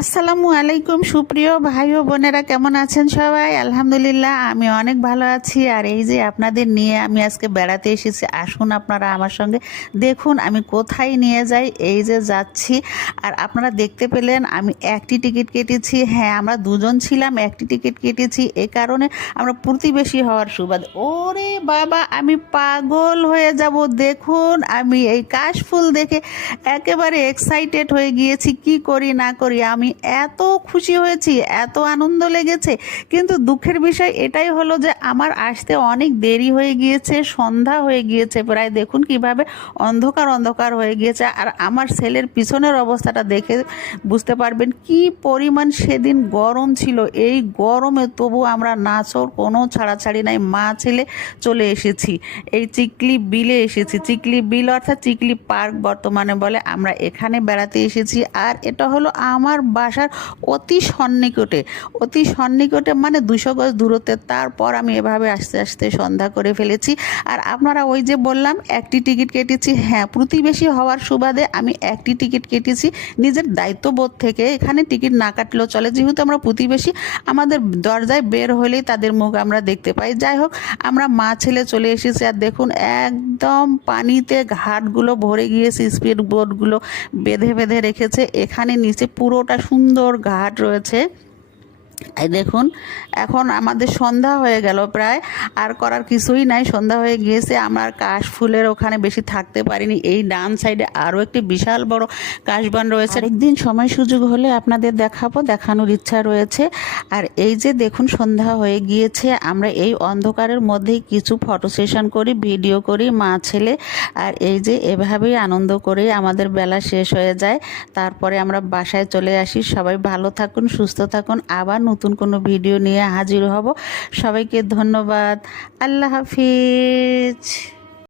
আসসালামু আলাইকুম সুপ্রিয় ভাই ও বোনেরা, কেমন আছেন সবাই? আলহামদুলিল্লাহ আমি অনেক ভালো আছি। আর এই যে আপনাদের নিয়ে আমি আজকে বেড়াতে এসেছি, আসুন আপনারা আমার সঙ্গে দেখুন আমি কোথায় নিয়ে যাই। এই যে যাচ্ছি, আর আপনারা দেখতে পেলেন আমি একটি টিকিট কেটেছি। হ্যাঁ, আমরা দুজন ছিলাম, একটি টিকিট কেটেছি এই কারণে আমরা প্রতিবেশী হওয়ার সুবাদে। ওরে বাবা, আমি পাগল হয়ে যাব। দেখুন আমি এই কাশফুল দেখে একেবারে এক্সাইটেড হয়ে গিয়েছি, কি করি না করি। আমি এত খুশি হয়েছি, এত আনন্দ লেগেছে। কিন্তু দুঃখের বিষয় এটাই হলো যে আমার আসতে অনেক দেরি হয়ে গিয়েছে, সন্ধ্যা হয়ে গিয়েছে প্রায়। দেখুন কিভাবে অন্ধকার অন্ধকার হয়ে গিয়েছে। আর আমার ছেলের পিছনের অবস্থাটা দেখে বুঝতে পারবেন কি পরিমাণ সেদিন গরম ছিল। এই গরমে তবু আমরা নাচর কোনো ছাড়াছাড়ি নাই, মা ছেলে চলে এসেছি। এই চিকলি বিলে এসেছি, চিকলি বিল অর্থাৎ চিকলি পার্ক বর্তমানে বলে। আমরা এখানে বেড়াতে এসেছি, আর এটা হলো আমার বাসার অতি সন্নিকটে। অতি সন্নিকটে মানে 200 গজ দূরত্বে। তারপর আমি এভাবে আস্তে আস্তে সন্ধ্যা করে ফেলেছি। আর আপনারা ওই যে বললাম একটি টিকিট কেটেছি, হ্যাঁ প্রতিবেশী হওয়ার সুবাদে আমি একটি টিকিট কেটেছি। নিজের দায়িত্ববোধ থেকে এখানে টিকিট না কাটলেও চলে, যেহেতু আমরা প্রতিবেশী। আমাদের দরজায় বের হলেই তাদের মুখ আমরা দেখতে পাই। যাই হোক, আমরা মা ছেলে চলে এসেছি। আর দেখুন একদম পানিতে ঘাটগুলো ভরে গিয়েছে, স্পিড বোটগুলো বেঁধে বেঁধে রেখেছে। এখানে নিচে পুরোটা সুন্দর ঘাট রয়েছে। এই দেখুন এখন আমাদের সন্ধ্যা হয়ে গেল প্রায়, আর করার কিছুই নাই, সন্ধ্যা হয়ে গিয়েছে। আমরা কাশফুলের ওখানে বেশি থাকতে পারিনি। এই ডান সাইডে আরও একটি বিশাল বড় কাশবন রয়েছে, একদিন সময় সুযোগ হলে আপনাদের দেখাবো, দেখানোর ইচ্ছা রয়েছে। আর এই যে দেখুন সন্ধ্যা হয়ে গিয়েছে, আমরা এই অন্ধকারের মধ্যেই কিছু ফটো সেশন করি, ভিডিও করি মা ছেলে। আর এই যে এভাবেই আনন্দ করে আমাদের বেলা শেষ হয়ে যায়। তারপরে আমরা বাসায় চলে আসি। সবাই ভালো থাকুন, সুস্থ থাকুন। আবার নতুন কোনো ভিডিও নিয়ে হাজির হব। সবাইকে ধন্যবাদ। আল্লাহ হাফিজ।